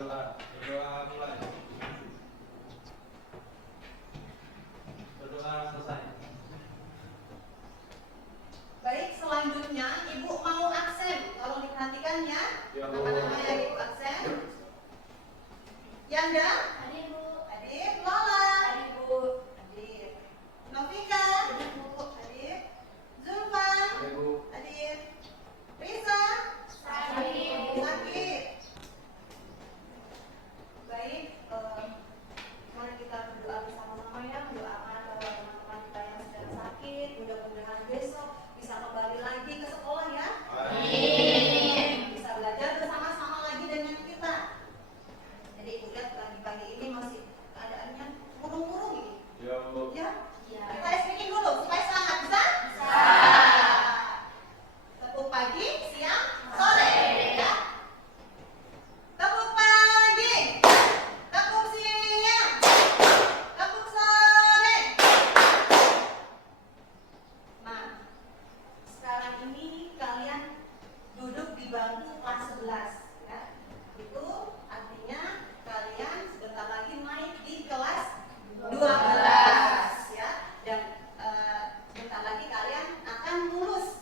Berdoa mulai. Berdoa selesai. Baik, selanjutnya Ibu mau absen. Tolong diperhatikan ya. Nama-nama yang Ibu absen. Yanda? Hadir Bu. Hadir. Lola? Hadir Bu. Hadir. Novika? Hadir Bu. Hadir. Zulfan? Hadir Bu. Hadir. Risa? Hadir. Sakit. Baik, mari kita berdoa bersama-sama ya, mendoakan bahwa teman-teman kita yang sedang sakit, mudah-mudahan besok bisa kembali lagi ke sekolah ya. Amin. Bisa belajar bersama-sama lagi dengan kita. Jadi ibu lihat pagi-pagi ini masih keadaannya murung-murung ini. Ya, Ya. kita speaking dulu supaya semangat, bisa? Bisa. Tepuk pagi, siang, sore ya. Tepuk pagi, tepuk siang, tepuk sore. Nah, sekarang ini kalian duduk di bangku kelas 11 ya. Itu artinya kalian sebentar lagi naik di kelas 12 ya. Dan sebentar lagi kalian akan lulus.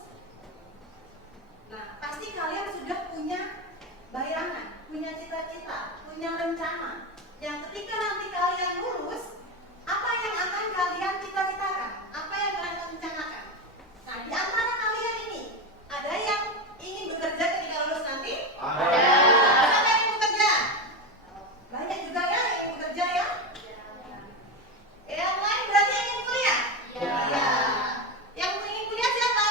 Nah, pasti kalian sudah punya bayangan, punya cita-cita, punya rencana. Yang ketika nanti kalian lulus, apa yang akan kalian cita-citakan? Apa yang kalian rencanakan? Nah, di antara kalian ini, ada yang ingin bekerja ketika lulus nanti? Ada. Siapa yang ingin bekerja? Banyak juga ya yang ingin bekerja ya? Yang lain berarti yang ingin kuliah? Iya. Iya. Yang ingin kuliah siapa?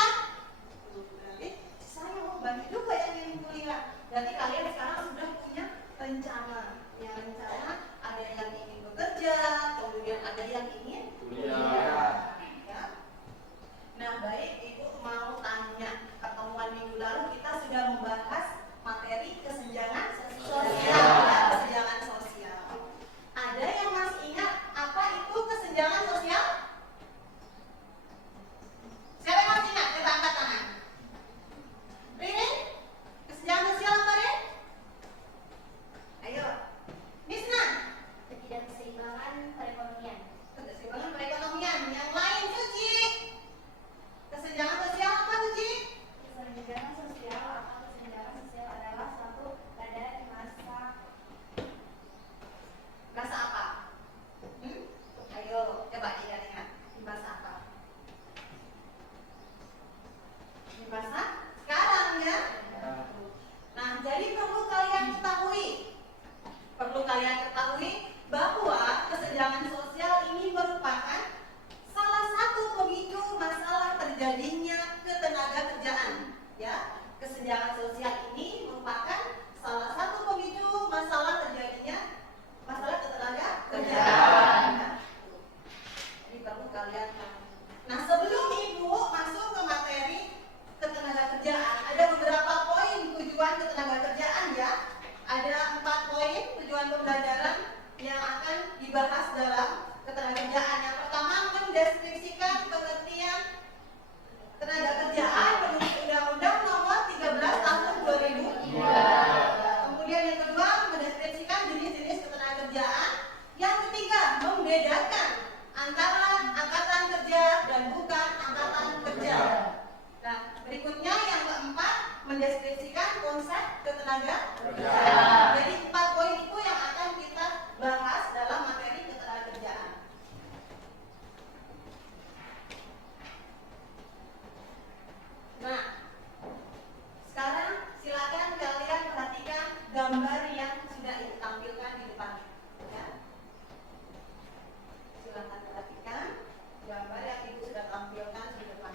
Berarti saya mau banyak juga yang ingin kuliah. Berarti kalian sekarang sudah punya rencana. Ya, rencana ada yang ingin bekerja, kemudian ada yang ingin Kuliah. Ya. Nah, baik, Ibu mau tanya, pertemuan minggu lalu kita sudah membahas materi kesenjangan sosial. Ya, kesenjangan sosial. Ada yang masih ingat apa itu kesenjangan sosial? Siapa yang masih ingat? Coba angkat tangan. Ririn? Kesenjangan sosial apa, Rin? Ayo. Misna? Ketidakseimbangan perekonomian. Keseimbangan perekonomian. Yang lain, Suci? Kesenjangan sosial apa, Suci? Kesenjangan sosial atau kesenjangan sosial adalah suatu keadaan di Bahasa apa? Ayo, coba ingat-ingat. Di bahasa apa? Di bahasa sekarang ya. Nah, jadi perlu kalian ketahui bahwa kesenjangan sosial ini merupakan salah satu pemicu masalah terjadinya ketenagakerjaan. Ya, kesenjangan sosial ini merupakan salah satu pemicu masalah terjadinya masalah ketenagakerjaan. Jadi perlu kalian tahu. Nah, sebelum Ibu masuk ke materi ketenagakerjaan, ada beberapa poin tujuan ketenagakerjaan ya. Ada 4 poin tujuan pembelajaran yang akan dibahas dalam ketenagakerjaan. Yang pertama, mendeskripsikan pengertian ketenagakerjaan menurut Undang-Undang Nomor 13 Tahun 2000. Kemudian yang kedua, mendeskripsikan jenis-jenis ketenagakerjaan. Yang ketiga, membedakan antara angkatan kerja dan bukan angkatan kerja. Nah, berikutnya yang keempat, mendeskripsikan konsep ketenagakerjaan. Jadi 4 poin itu yang akan kita bahas dalam materi ketenagakerjaan. Nah, sekarang silakan kalian perhatikan gambar yang sudah ditampilkan di depan. Ya. Silakan perhatikan gambar yang Ibu sudah tampilkan di depan.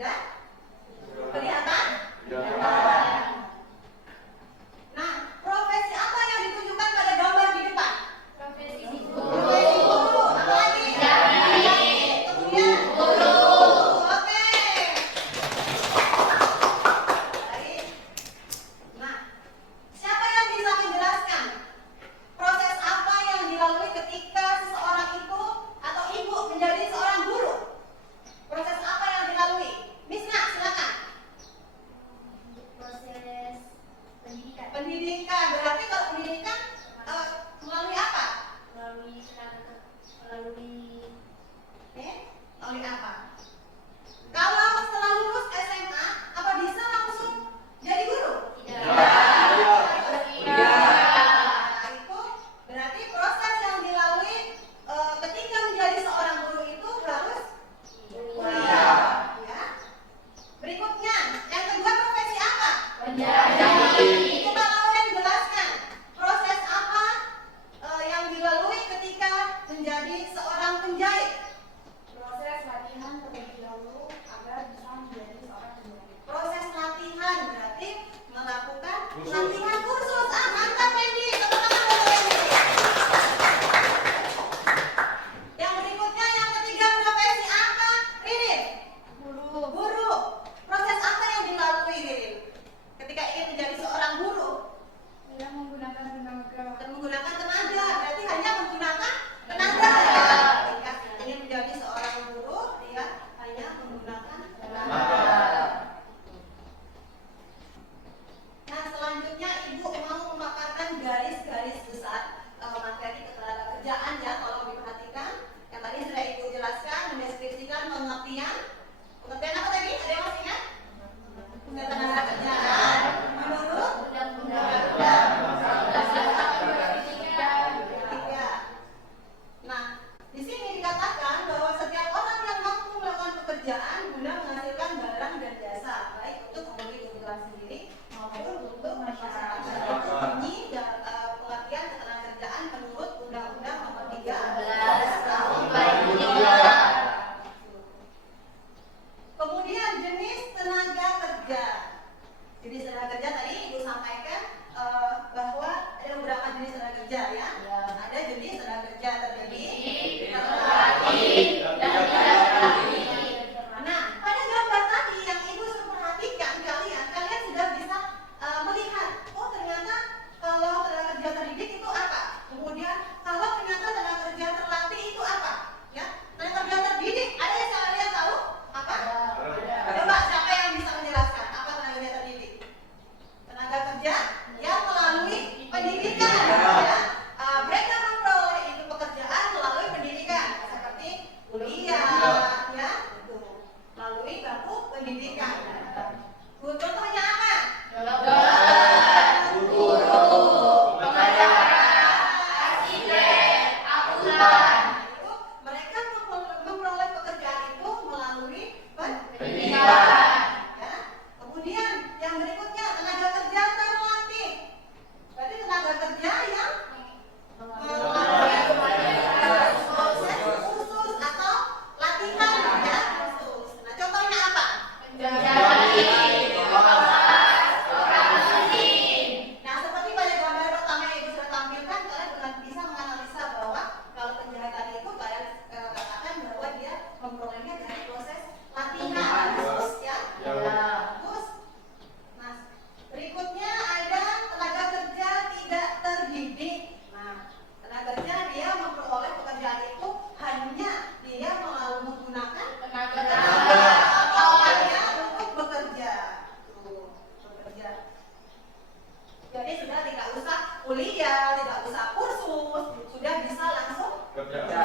Ya? Kelihatan? Coba Lauren jelaskan proses apa yang dilalui ketika menjadi seorang penjahit. Proses latihan terlebih dahulu agar bisa menjadi seorang penjahit. Proses latihan berarti melakukan latihan kursus. Mantap Wendy, tepuk tangan buat Wendy. Yang berikutnya yang ketiga profesi apa? Ririn. Guru. Proses apa yang dilalui Ririn ketika ingin menjadi seorang guru? Dengan menggunakan tenaga. Dan menggunakan tenaga, berarti hanya menggunakan tenaga. Ketika ingin menjadi seorang guru, dia hanya menggunakan tenaga. Nah, selanjutnya Ibu mau memaparkan garis-garis besar materi ketenagakerjaan ya, tolong diperhatikan. Yang tadi sudah Ibu jelaskan, mendeskripsikan pengertian. Pengertian apa tadi? Ada yang masih ingat? Ketenagakerjaan menurut undang-undang. Nah, di sini dikatakan bahwa setiap orang yang mampu melakukan pekerjaan guna menghasilkan barang dan jasa, baik untuk memenuhi kebutuhan sendiri maupun untuk masyarakat. Ini pengertian ketenagakerjaan menurut Undang-Undang Nomor 13 Tahun 2003. Kemudian jenis tenaga kerja. Jenis tenaga kerja tadi Ibu sampaikan bahwa ada beberapa jenis tenaga kerja ya. Ada jenis tenaga kerja terdidik, terlatih, dan tidak terlatih. Nah, pada gambar tadi yang Ibu suruh perhatikan kalian sudah bisa melihat, oh ternyata kalau tenaga kerja terdidik itu apa? Kemudian kalau ternyata tenaga kerja terlatih itu apa? Ya, tenaga kerja terdidik ada yang kalian tahu apa? Coba siapa yang bisa menjelaskan apa tenaga kerja terdidik? Tenaga kerja yang melalui pendidikan ya. Mereka memperoleh itu pekerjaan melalui pendidikan seperti kuliah ya, melalui bangku pendidikan. Contohnya apa? Guru, pengacara, asisten, akuntan. Itu mereka memperoleh pekerjaan itu melalui pendidikan. Ya. Kemudian yang berikutnya tenaga kerja terlatih. Berarti tenaga kerja yang melalui proses khusus atau latihan ya khusus. Nah, contohnya apa? Nah, seperti pada gambar pertama yang Ibu sudah tampilkan, kalian bisa menganalisa bahwa kalau penjahit tadi itu kalian katakan bahwa dia memperolehnya dari proses latihan khusus ya. Bagus. Nah, berikutnya ada tenaga kerja tidak terdidik. Nah, tenaga kerja dia memperoleh pekerjaan itu hanya dia melalui menggunakan tenaga atau hanya untuk bekerja. Tuh, bekerja. Jadi sudah tidak usah kuliah, tidak usah kursus, sudah bisa langsung bekerja.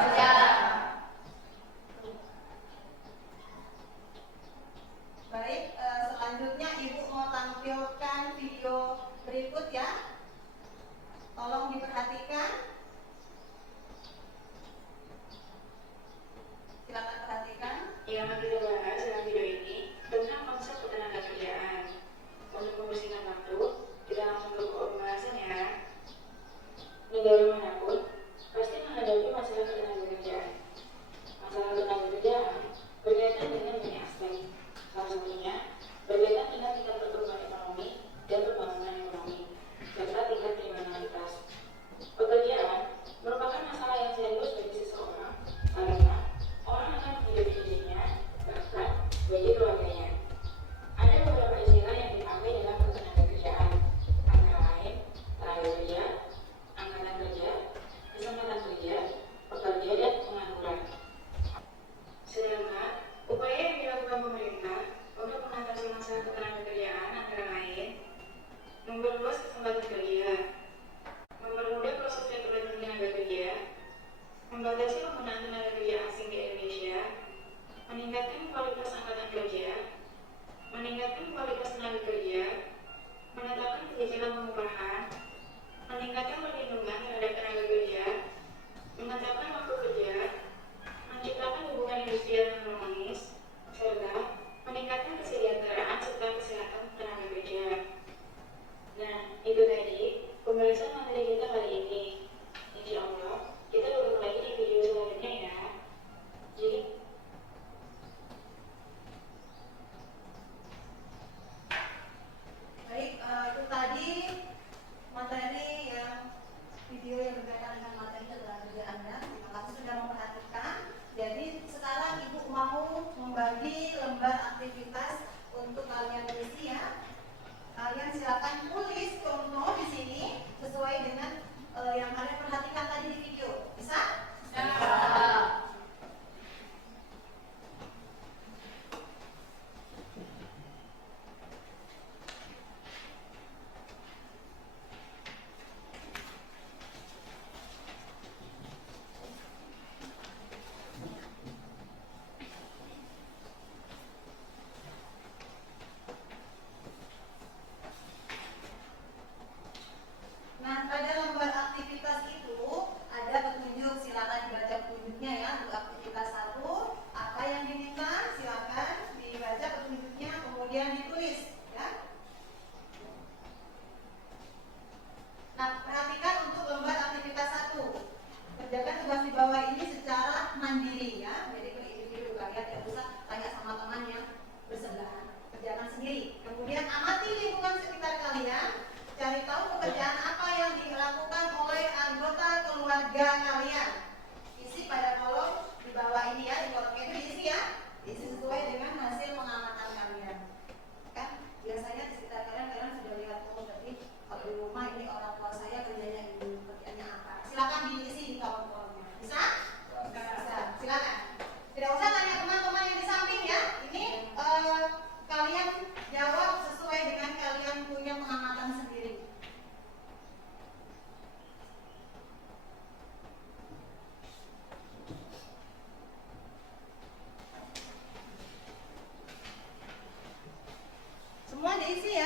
Baik, selanjutnya Ibu mau tampilkan video berikut ya. Tolong diperhatikan. Silakan perhatikan. Yang akan kita bahas dalam video ini tentang konsep ketenagakerjaan. Untuk membersihkan waktu, kita langsung ke pembahasan ya. Negara manapun pasti menghadapi masalah ketenagakerjaan. Masalah ketenagakerjaan berkaitan dengan banyak aspek. Salah satunya berkaitan dengan tingkat pertumbuhan ekonomi dan pembangunan ekonomi serta tingkat kriminalitas. Pekerjaan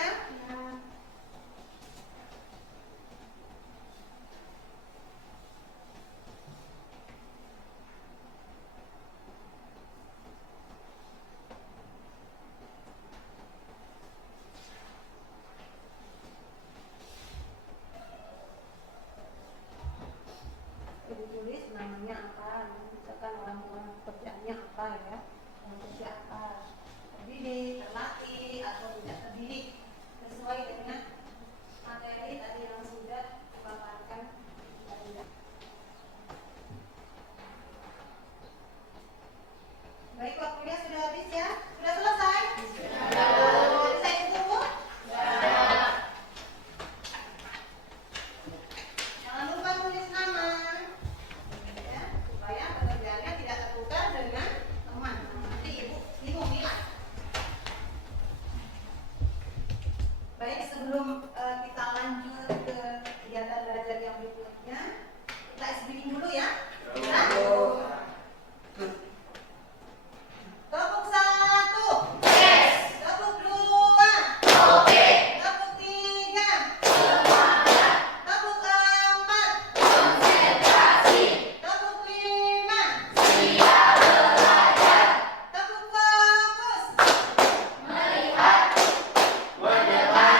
ya. Ibu tulis namanya apa, misalkan orang tua pekerjaannya apa ya, kerja apa, terdidik, terlatih atau tidak terdidik, sesuai dengan materi tadi yang sudah dipaparkan tadi. Baik, waktunya sudah habis ya, sudah selesai? Sudah. Saya tunggu? Jangan lupa tulis nama. Ya, supaya pekerjaannya tidak tertukar dengan teman. Nanti ibu nilai. Baik, sebelum kita lanjut ke kegiatan belajar yang berikutnya, kita SBing dulu ya. Ya. Tepuk 1. Yes. Tepuk 2. Oke. Tepuk 3. Semangat. Tepuk 4. Konsentrasi. Tepuk 5. Siap belajar. Tepuk fokus. Melihat. Mendengar.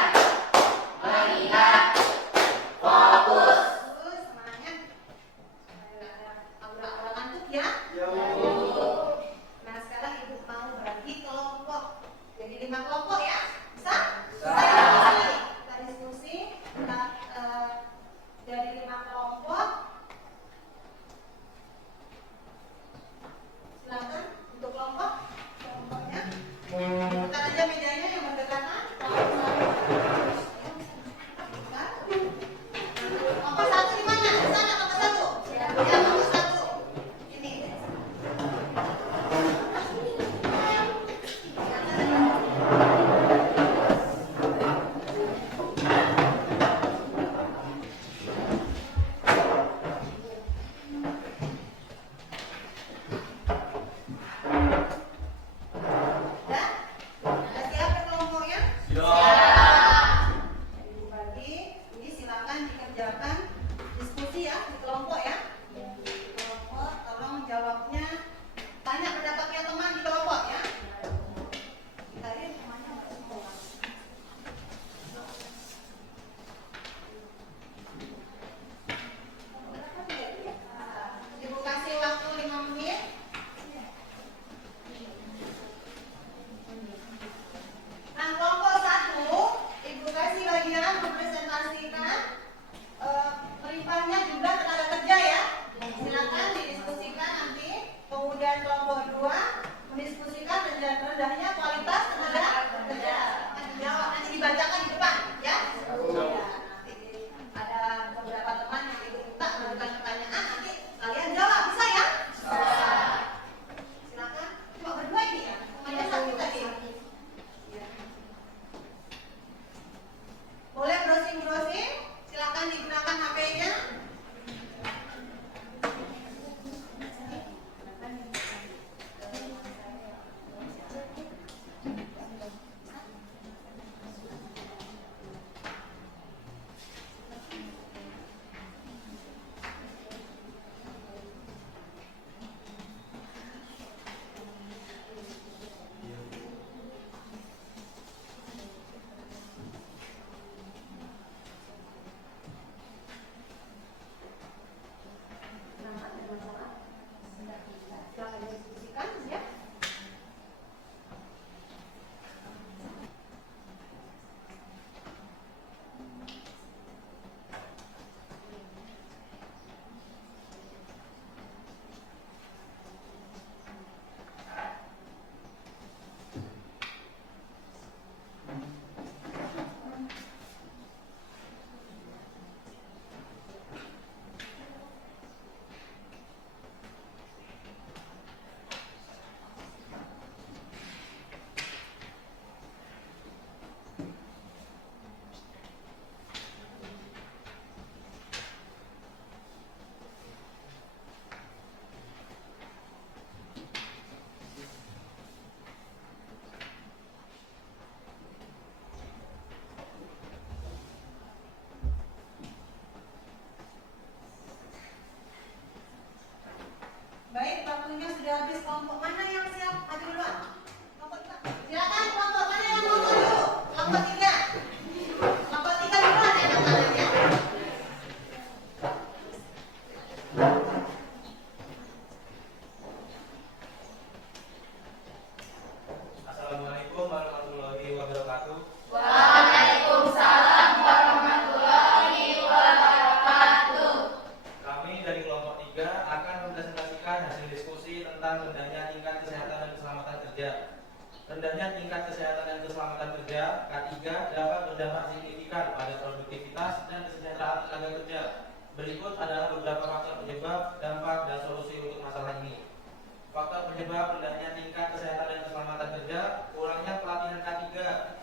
rendahnya tingkat kesehatan dan keselamatan kerja. K3, dapat berdampak signifikan pada produktivitas dan kesejahteraan tenaga kerja. Berikut adalah beberapa faktor penyebab, dampak, dan solusi untuk masalah ini. Faktor penyebab rendahnya tingkat kesehatan dan keselamatan kerja: kurangnya pelatihan K3,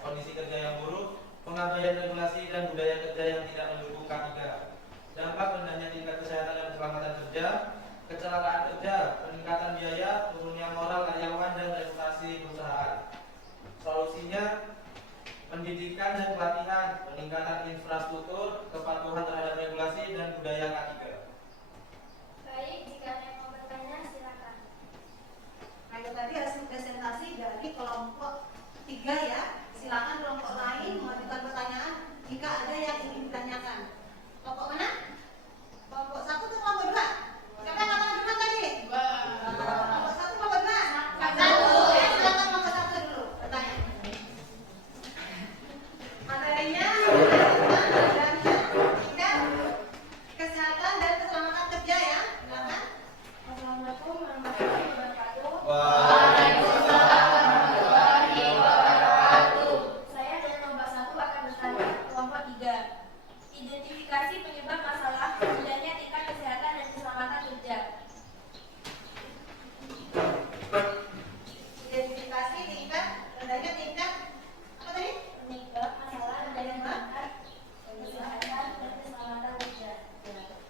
kondisi kerja yang buruk, pengabaian regulasi, dan budaya kerja yang tidak mendukung K3. Dampak rendahnya tingkat kesehatan dan keselamatan kerja: kecelakaan kerja, peningkatan biaya, turunnya moral karyawan, dan reputasi perusahaan. Solusinya: pendidikan dan pelatihan, peningkatan infrastruktur, kepatuhan terhadap regulasi, dan budaya K3. Baik, jika ada yang mau bertanya, silakan. Nah, itu tadi hasil presentasi dari kelompok 3 ya. Silakan kelompok lain mengajukan pertanyaan jika ada yang ingin ditanyakan. Kelompok mana? Kelompok 1 atau kelompok 2? Siapa yang katakan duluan tadi? Kelompok 1, kelompok 2? 1. Ya, silakan kelompok 1 dulu bertanya. Materinya kesehatan dan keselamatan kerja ya. Silakan. Assalamualaikum warahmatullahi wabarakatuh. Saya dari kelompok 1 akan bertanya ke kelompok 3. Identifikasi penyebab masalah rendahnya tingkat kesehatan dan keselamatan kerja. Identifikasi tingkat rendahnya tingkat apa tadi? Penyebab masalah rendahnya tingkat kesehatan dan keselamatan kerja.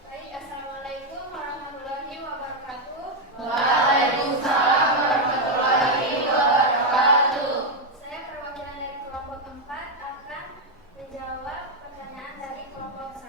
Baik, assalamualaikum warahmatullahi wabarakatuh. Waalaikumsalam warahmatullahi wabarakatuh. Saya perwakilan dari kelompok 4 akan menjawab pertanyaan dari kelompok 1.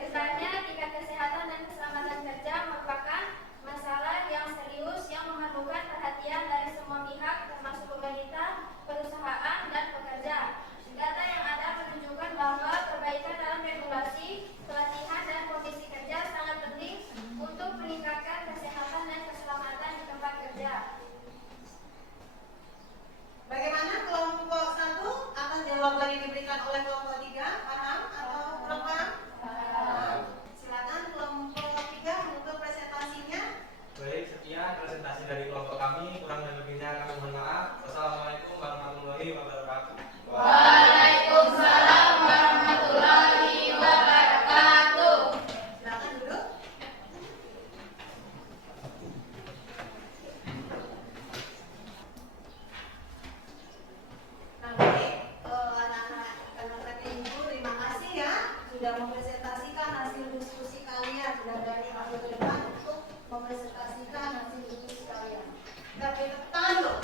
Rendahnya tingkat kesehatan dan keselamatan kerja merupakan masalah yang serius yang memerlukan perhatian dari semua pihak termasuk pemerintah, perusahaan, dan pekerja. Data yang ada menunjukkan bahwa perbaikan dalam regulasi, pelatihan, dan kondisi kerja sangat penting untuk meningkatkan kesehatan dan keselamatan di tempat kerja. Bagaimana kelompok 1 atas jawaban yang diberikan oleh kelompok 3? Paham atau kurang paham? Paham. Silakan kelompok 3 untuk presentasinya. Baik, sekian presentasi dari kelompok kami. Kurang dan lebihnya kami mohon maaf. Wassalamualaikum warahmatullahi wabarakatuh. Waalaikumsalam warahmatullahi wabarakatuh. Silakan duduk. Nah, baik, anak-anak ibu, terima kasih ya sudah mempresentasikan hasil diskusi kalian. Sudah dari waktu ke depan untuk mempresentasikan hasil diskusi kalian. Kita beri tepuk tangan dulu.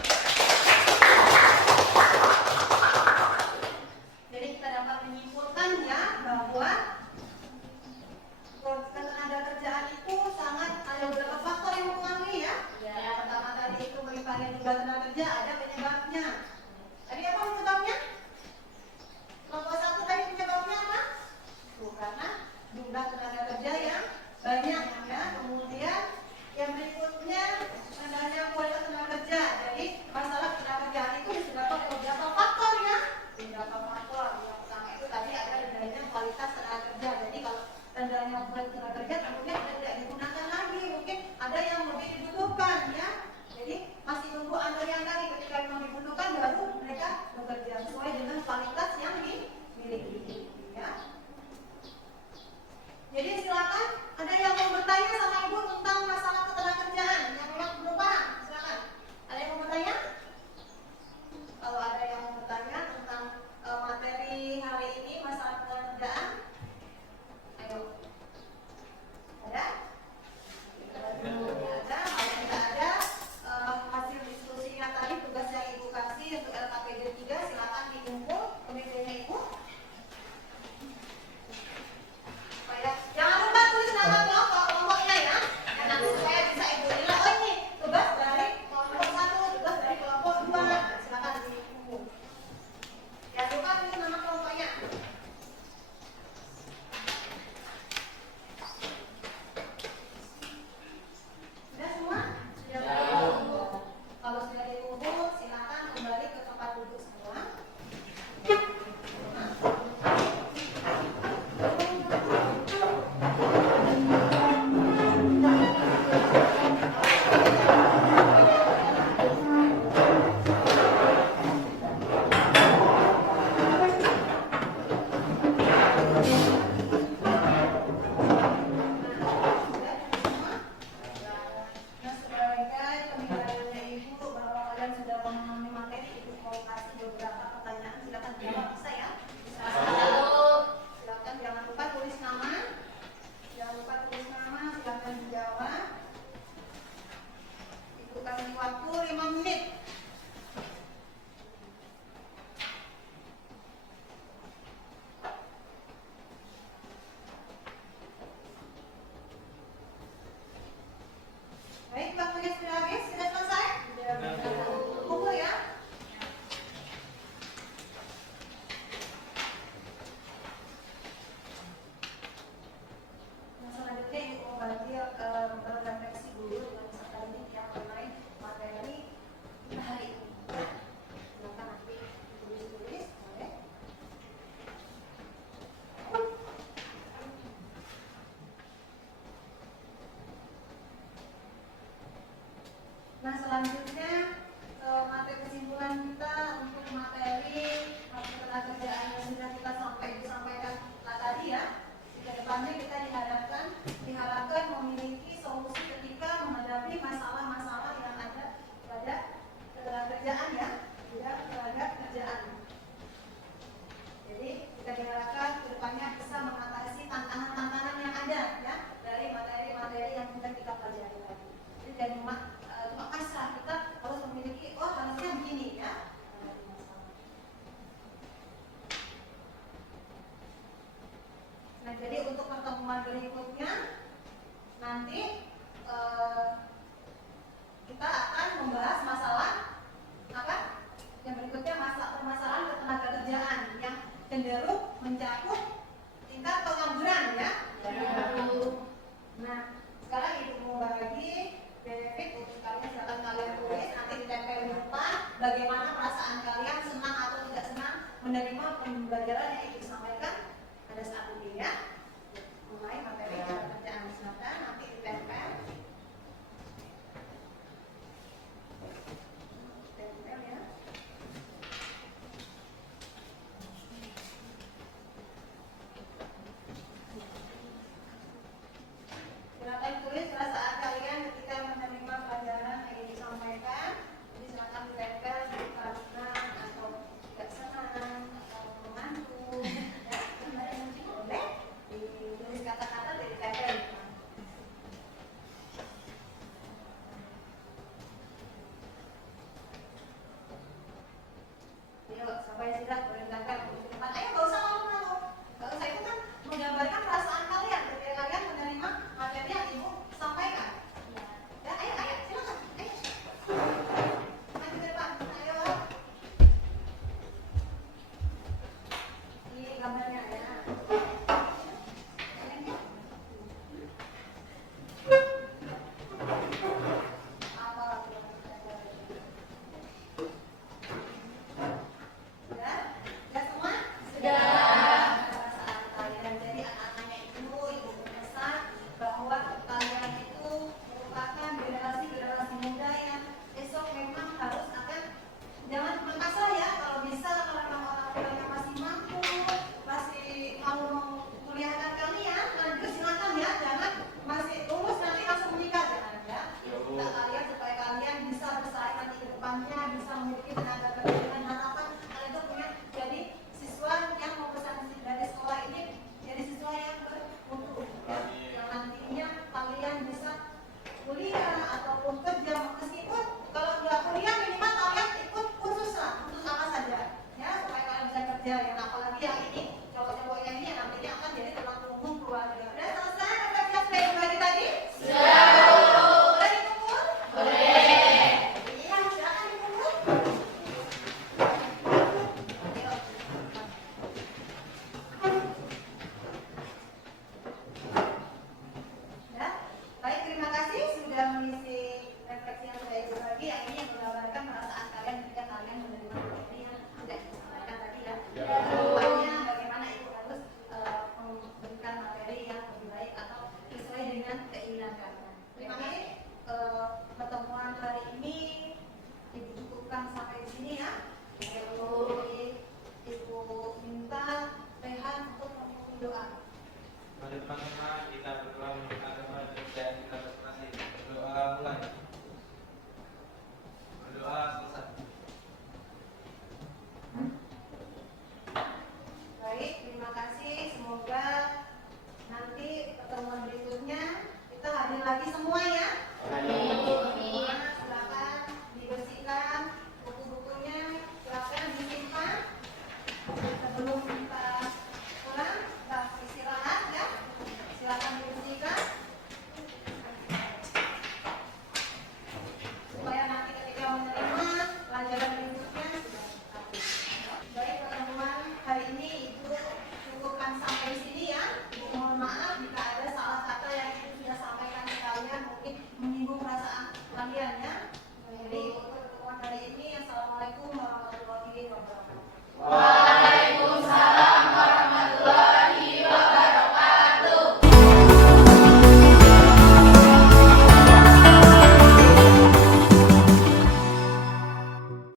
pembelajaran yang ingin disampaikan pada saat ini ya. Mulai materi kerjaan, silakan nanti ditempel. Tempel ya. Silakan tulis perasaan kalian ketika menerima pelajaran yang ingin disampaikan. Jadi silakan ditempel karena atau tidak senang atau mengantuk ya. Boleh ditulis kata-kata dari ditempel. Ayo sampai sudah boleh ditempel di depan. Ayo nggak usah malu-malu. Nggak usah, itu kan menggambarkan perasaan kalian ketika kalian menerima materi yang ibu sampaikan. Ya, ayo silakan. Ayo. Maju ke depan. Ayo. Ini gambarnya ya. Apa lagi yang kita pelajari? Sudah? Sudah semua? Perasaan kalian. Jadi anak-anaknya ibu berpesan bahwa kalian itu merupakan generasi muda yang esok memang harus akan, jangan maksa ya, kalau bisa kalau memang orang tuanya masih mampu, masih mau kuliahkan kalian, lanjut silakan ya, jangan masih lulus nanti langsung menikah, jangan ya. Kita kalian supaya kalian bisa bersaing nanti ke depannya, bisa memiliki tenaga kerja dengan harapan kalian itu punya jadi siswa yang mau pesan dari sekolah ini jadi siswa yang bermutu ya. Yang nantinya kalian bisa kuliah ataupun kerja, meskipun kalau nggak kuliah minimal kalian ikut kursus lah, kursus apa saja ya, supaya kalian bisa kerja yang apalagi